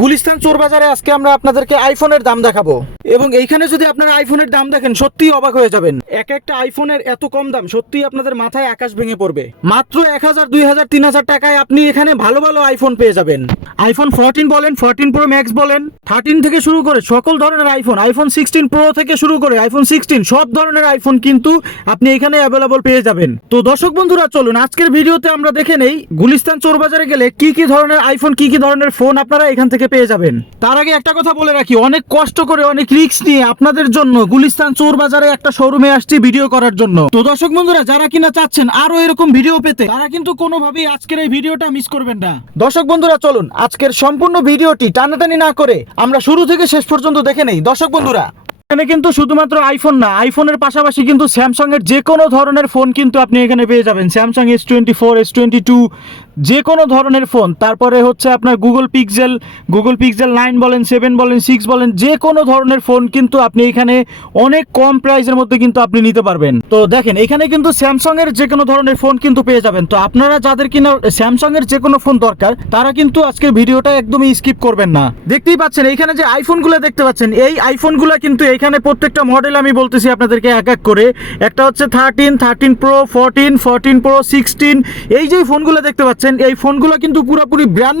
গুলিস্তান চোর বাজারে আজকে আমরা আপনাদেরকে আইফোনের দাম দেখাবো এবং এইখানে যদি আপনারা আইফোনের দাম দেখেন সত্যিই অবাক হয়ে যাবেন। একটা আইফোনের এত কম দাম সত্যিই আপনাদের মাথায় আকাশ ভেঙে পড়বে। মাত্র 1000, 2000, 3000 টাকায় আপনি এখানে ভালো ভালো আইফোন পেয়ে যাবেন। আইফোন 14 বলেন, 14 প্রো ম্যাক্স বলেন, 13 থেকে শুরু করে সকল ধরনের আইফোন 16 প্রো থেকে শুরু করে আইফোন 16 সব ধরনের আইফোন কিন্তু আপনি এখানে অ্যাভেলেবল পেয়ে যাবেন। তো দর্শক বন্ধুরা চলুন আজকের ভিডিওতে আমরা দেখে নেই গুলিস্তান চোর বাজারে গেলে কি কি ধরনের আইফোন, কি কি ধরনের ফোন আপনারা এখান থেকে পেয়ে যাবেন। তার আগে একটা কথা বলে রাখি, অনেক কষ্ট করে অনেক রিস্ক নিয়ে আপনাদের জন্য গুলিস্তান চোর বাজারে একটা শোরুমে আসছি ভিডিও করার জন্য। তো দর্শক বন্ধুরা যারা কিনা চাচ্ছেন আরো এরকম ভিডিও পেতে তারা কিন্তু কোনোভাবেই আজকের এই ভিডিওটা মিস করবেন না। দর্শক বন্ধুরা চলুন আজকের সম্পূর্ণ ভিডিওটি টানাটানি না করে আমরা শুরু থেকে শেষ পর্যন্ত দেখে নেই। দর্শক বন্ধুরা এখানে কিন্তু শুধুমাত্র আইফোন না, আইফোনের পাশাপাশি কিন্তু স্যামসাং এর যে কোনো ধরনের ফোন কিন্তু আপনি এখানে পেয়ে যাবেন। স্যামসাং S24, S22 যে কোনো ধরনের ফোন, তারপরে হচ্ছে আপনার গুগল পিক্সেল 9 বলেন, 7 বলেন, 6 বলেন, যে কোনো ধরনের ফোন কিন্তু আপনি এখানে অনেক কম প্রাইসের মধ্যে কিন্তু আপনি নিতে পারবেন। তো দেখেন এখানে কিন্তু স্যামসাং এর যে কোনো ধরনের ফোন কিন্তু পেয়ে যাবেন। তো আপনারা যাদের কিনা স্যামসাং এর যে কোনো ফোন দরকার তারা কিন্তু আজকের ভিডিওটা একদমই স্কিপ করবেন না। দেখতেই পাচ্ছেন এইখানে যে আইফোনগুলো দেখতে পাচ্ছেন, এই আইফোনগুলো কিন্তু এখানে প্রত্যেকটা মডেল আমি বলতেছি আপনাদেরকে এক এক করে। একটা হচ্ছে 13 প্রো, 14 প্রো, 16, এই যে ফোনগুলো দেখতে পাচ্ছেন এই ফোনগুলো কিন্তু পুরোপুরি ব্র্যান্ড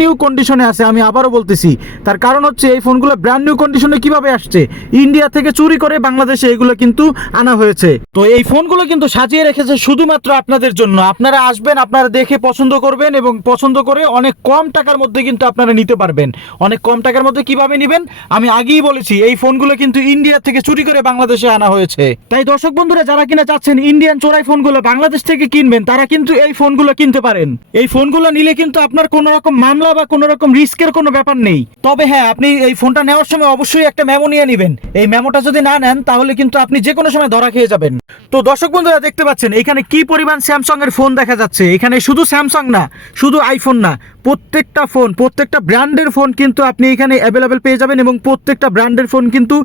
নিউ কন্ডিশনে আছে। আমি আবারও বলতেছি, তার কারণ হচ্ছে এই ফোনগুলো ব্র্যান্ড নিউ কন্ডিশনে কিভাবে আসছে, ইন্ডিয়া থেকে চুরি করে বাংলাদেশে এগুলো কিন্তু আনা হয়েছে। তো এই ফোনগুলো কিন্তু সাজিয়ে রেখেছে শুধুমাত্র আপনাদের জন্য। আপনারা আসবেন, আপনারা দেখে পছন্দ করবেন এবং পছন্দ করে অনেক কম টাকার মধ্যে কিন্তু আপনারা নিতে পারবেন। অনেক কম টাকার মধ্যে কিভাবে নেবেন আমি আগেই বলেছি, এই ফোনগুলো কিন্তু ইন্ডিয়া থেকে চুরি করে বাংলাদেশে আনা হয়েছে। তাই দর্শক বন্ধুরা যারা কিনা চাচ্ছেন ইন্ডিয়ান চোরাই ফোনগুলো বাংলাদেশ থেকে কিনবেন তারা কিন্তু এই ফোনগুলো কিনতে পারেন। এই ফোনগুলো নিলে কিন্তু আপনার কোনো রকম মামলা বা কোনো রকম রিস্কের কোনো ব্যাপার নেই। তবে হ্যাঁ, আপনি এই ফোনটা নেওয়ার সময় অবশ্যই একটা মেমো নিয়ে নেবেন। এই মেমোটা যদি না নেন তাহলে কিন্তু আপনি যে কোনো সময় ধরা খেয়ে যাবেন। তো দর্শক বন্ধুরা দেখতে পাচ্ছেন এখানে কি পরিমাণ স্যামসাং এর ফোন দেখা যাচ্ছে। এখানে শুধু স্যামসাং না, শুধু আইফোন না, প্রত্যেকটা ফোন, প্রত্যেকটা ব্র্যান্ডের ফোন কিন্তু আপনি এখানে অ্যাভেলেবেল পেয়ে যাবেন এবং প্রত্যেকটা ব্র্যান্ডের ফোন কিন্তু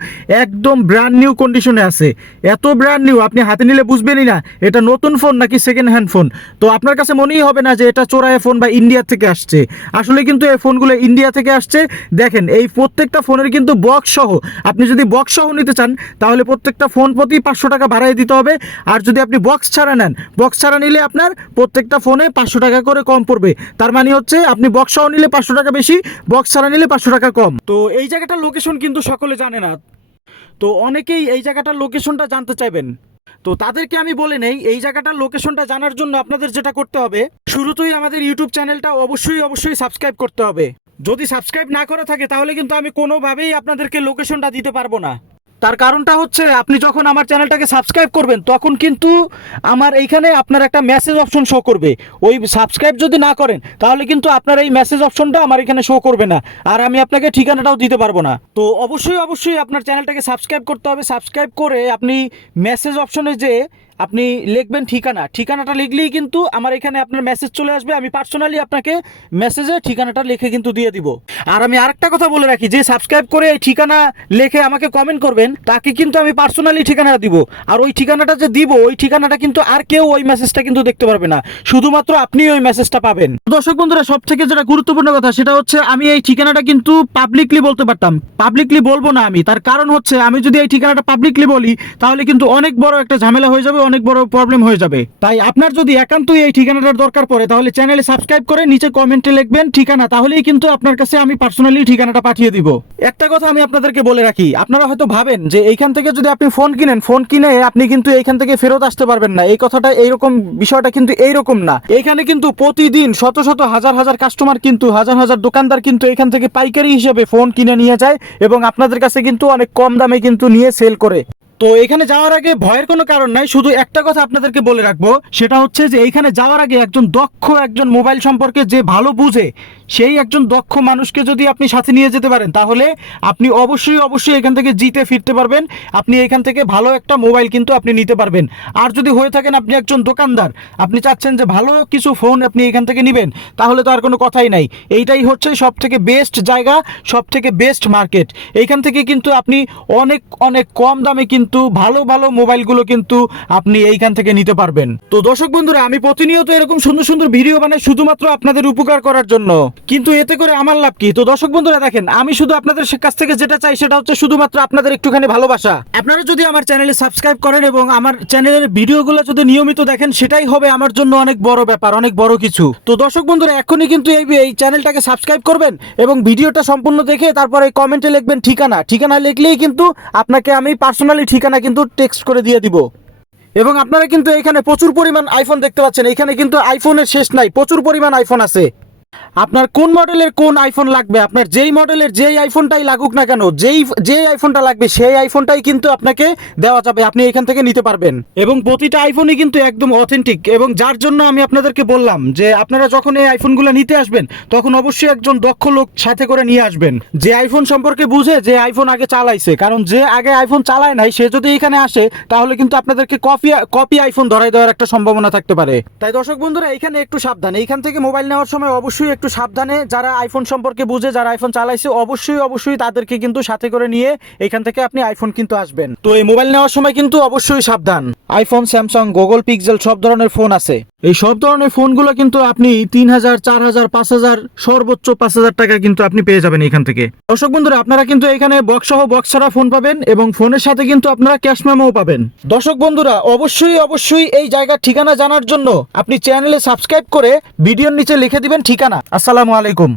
একদম ব্র্যান্ড নিউ কন্ডিশনে আছে। এত ব্র্যান্ড নিউ আপনি হাতে নিলে বুঝবেনই না এটা নতুন ফোন নাকি সেকেন্ড হ্যান্ড ফোন। তো আপনার কাছে মনেই হবে না যে এটা চোরাই ফোন বা ইন্ডিয়া থেকে আসছে। আসলে কিন্তু এই ফোনগুলো ইন্ডিয়া থেকে আসছে। দেখেন এই প্রত্যেকটা ফোনের কিন্তু বক্স সহ, আপনি যদি বক্স সহ নিতে চান তাহলে প্রত্যেকটা ফোন প্রতি 500 টাকা বাড়াই দিতে হবে। আর যদি আপনি বক্স ছাড়া নেন, বক্স ছাড়া নিলে আপনার প্রত্যেকটা ফোনে 500 টাকা করে কম পড়বে। তার মানে হচ্ছে আপনি বক্স সহ নিলে 500 টাকা বেশি, বক্স ছাড়া নিলে 500 টাকা কম। তো এই জায়গাটার লোকেশন কিন্তু সকলে জানে না, তো অনেকেই এই জায়গাটার লোকেশনটা জানতে চাইবেন। তো তাদেরকে আমি বলে নেই, এই জায়গাটার লোকেশনটা জানার জন্য আপনাদের যেটা করতে হবে, শুরুতেই আমাদের ইউটিউব চ্যানেলটা অবশ্যই সাবস্ক্রাইব করতে হবে। যদি সাবস্ক্রাইব না করে থাকে তাহলে কিন্তু আমি কোনোভাবেই আপনাদেরকে লোকেশনটা দিতে পারবো না। তার কারণটা হচ্ছে আপনি যখন আমার চ্যানেলটাকে সাবস্ক্রাইব করবেন তখন কিন্তু আমার এইখানে আপনার একটা মেসেজ অপশন শো করবে। ওই সাবস্ক্রাইব যদি না করেন তাহলে কিন্তু আপনার এই মেসেজ অপশনটা আমার এখানে শো করবে না, আর আমি আপনাকে ঠিকানাটাও দিতে পারবো না। তো অবশ্যই আপনার চ্যানেলটাকে সাবস্ক্রাইব করতে হবে। সাবস্ক্রাইব করে আপনি মেসেজ অপশনে যে আপনি লিখবেন ঠিকানাটা লিখলেই কিন্তু আমার এখানে আপনার মেসেজ চলে আসবে। আমি পার্সোনালি আপনাকে মেসেজে ঠিকানাটা লিখে কিন্তু দিয়ে দিব। আর আমি আরেকটা কথা বলে রাখি, যে সাবস্ক্রাইব করে এই ঠিকানা লিখে আমাকে কমেন্ট করবেন তাকে কিন্তু আমি পার্সোনালি ঠিকানাটা দিব। আর ওই ঠিকানাটা যে দিব, ওই ঠিকানাটা কিন্তু আর কেউ ওই মেসেজটা কিন্তু দেখতে পারবে না, শুধুমাত্র আপনি ওই মেসেজটা পাবেন। দর্শক বন্ধুরা সব থেকে যেটা গুরুত্বপূর্ণ কথা সেটা হচ্ছে আমি এই ঠিকানাটা কিন্তু পাবলিকলি বলতে পারতাম, পাবলিকলি বলবো না আমি। তার কারণ হচ্ছে আমি যদি এই ঠিকানাটা পাবলিকলি বলি তাহলে কিন্তু অনেক বড় একটা ঝামেলা হয়ে যাবে, অনেক বড় প্রবলেম হয়ে যাবে। তাই আপনার যদি একান্তই এই ঠিকানাটার দরকার পড়ে তাহলে চ্যানেলে সাবস্ক্রাইব করে নিচে কমেন্টে লিখবেন ঠিকানা, তাহলেই কিন্তু আপনার কাছে আমি পার্সোনালি ঠিকানাটা পাঠিয়ে দিব। একটা কথা আমি আপনাদেরকে বলে রাখি, আপনারা হয়তো ভাবেন যে এইখান থেকে যদি আপনি ফোন কিনেন, ফোন কিনে আপনি কিন্তু এইখান থেকে ফেরত আসতে পারবেন না। এই কথাটা এইরকম, বিষয়টা কিন্তু এইরকম না। এইখানে কিন্তু প্রতিদিন শত হাজার কাস্টমার, কিন্তু হাজার দোকানদার কিন্তু এখান থেকে পাইকারি হিসেবে ফোন কিনে নিয়ে যায় এবং আপনাদের কাছে কিন্তু অনেক কম দামে কিন্তু নিয়ে সেল করে। তো এখানে যাওয়ার আগে ভয়ের কোনো কারণ নাই। শুধু একটা কথা আপনাদেরকে বলে রাখবো, সেটা হচ্ছে যে এইখানে যাওয়ার আগে একজন মোবাইল সম্পর্কে যে ভালো বুঝে সেই একজন দক্ষ মানুষকে যদি আপনি সাথে নিয়ে যেতে পারেন তাহলে আপনি অবশ্যই এখান থেকে জিতে ফিরতে পারবেন। আপনি এখান থেকে ভালো একটা মোবাইল কিন্তু আপনি নিতে পারবেন। আর যদি হয়ে থাকেন আপনি একজন দোকানদার, আপনি চাচ্ছেন যে ভালো কিছু ফোন আপনি এখান থেকে নেবেন, তাহলে তো আর কোনো কথাই নাই। এইটাই হচ্ছে সব থেকে বেস্ট জায়গা, সব থেকে বেস্ট মার্কেট। এইখান থেকে কিন্তু আপনি অনেক কম দামে কিন্তু কিন্তু ভালো ভালো মোবাইলগুলো কিন্তু আপনি এইখান থেকে নিতে পারবেন। তো দর্শক বন্ধুরা, আমি প্রতিনিয়ত এরকম সুন্দর সুন্দর ভিডিও বানাই শুধুমাত্র আপনাদের উপকার করার জন্য, কিন্তু এতে করে আমার লাভ কি? তো দর্শক বন্ধুরা দেখেন, আমি শুধু আপনাদের কাছ থেকে যেটা চাই সেটা হচ্ছে শুধুমাত্র আপনাদের একটুখানি ভালোবাসা। আপনারা যদি আমার চ্যানেলে সাবস্ক্রাইব করেন এবং আমার চ্যানেলের ভিডিওগুলো যদি নিয়মিত দেখেন, সেটাই হবে আমার জন্য অনেক বড় ব্যাপার, অনেক বড় কিছু। তো দর্শক বন্ধুরা, এখনই কিন্তু এই চ্যানেলটাকে সাবস্ক্রাইব করবেন এবং ভিডিওটা সম্পূর্ণ দেখে তারপরে কমেন্টে লিখবেন ঠিকানা লিখলেই কিন্তু আপনাকে আমি পার্সোনালি ঠিকানা কিন্তু টেক্সট করে দিয়ে দিব। এবং আপনারা কিন্তু এখানে প্রচুর পরিমাণ আইফোন দেখতে পাচ্ছেন, এখানে কিন্তু আইফোনের শেষ নাই, প্রচুর পরিমাণ আইফোন আছে। আপনার কোন মডেলের কোন আইফোন লাগবে, আপনার যেই মডেলের যেই আইফোনটাই লাগুক না কেন, যেই আইফোনটা লাগবে সেই আইফোনটাই কিন্তু আপনাকে দেওয়া যাবে, আপনি এখান থেকে নিতে পারবেন। এবং প্রতিটা আইফোনই কিন্তু একদম অথেন্টিক, এবং যার জন্য আমি আপনাদেরকে বললাম যে আপনারা যখন এই আইফোনগুলো নিতে আসবেন তখন অবশ্যই একজন দক্ষ লোক সাথে করে নিয়ে আসবেন, যে আইফোন সম্পর্কে বুঝে, যে আইফোন আগে চালাইছে। কারণ যে আগে আইফোন চালায় নাই সে যদি এখানে আসে তাহলে কিন্তু আপনাদেরকে কপি আইফোন ধরাই দেওয়ার একটা সম্ভাবনা থাকতে পারে। তাই দর্শক বন্ধুরা, এখানে একটু সাবধান, এইখান থেকে মোবাইল নেওয়ার সময় অবশ্যই একটু সাবধানে, যারা আইফোন সম্পর্কে বুঝে, যারা আইফোন চালাইছে অবশ্যই তাদেরকে কিন্তু সাথে করে নিয়ে এখান থেকে আপনি আইফোন কিন্তু আসবেন। তো এই মোবাইল নেওয়ার সময় কিন্তু অবশ্যই সাবধান। আইফোন, স্যামসাং, গুগল পিক্সেল সব ধরনের ফোন আছে। এই সব ধরনের ফোনগুলো কিন্তু আপনি 3000, 4000, 5000, সর্বোচ্চ 5000 টাকা কিন্তু আপনি পেয়ে যাবেন এখান থেকে। দর্শক বন্ধুরা, আপনারা কিন্তু এখানে বক্স সহ বক্স ছাড়া ফোন পাবেন এবং ফোনের সাথে কিন্তু আপনারা ক্যাশ মেমোও পাবেন। দর্শক বন্ধুরা, অবশ্যই এই জায়গার ঠিকানা জানার জন্য আপনি চ্যানেলে সাবস্ক্রাইব করে ভিডিওর নিচে লিখে দিবেন ঠিকানা। আসসালামু আলাইকুম।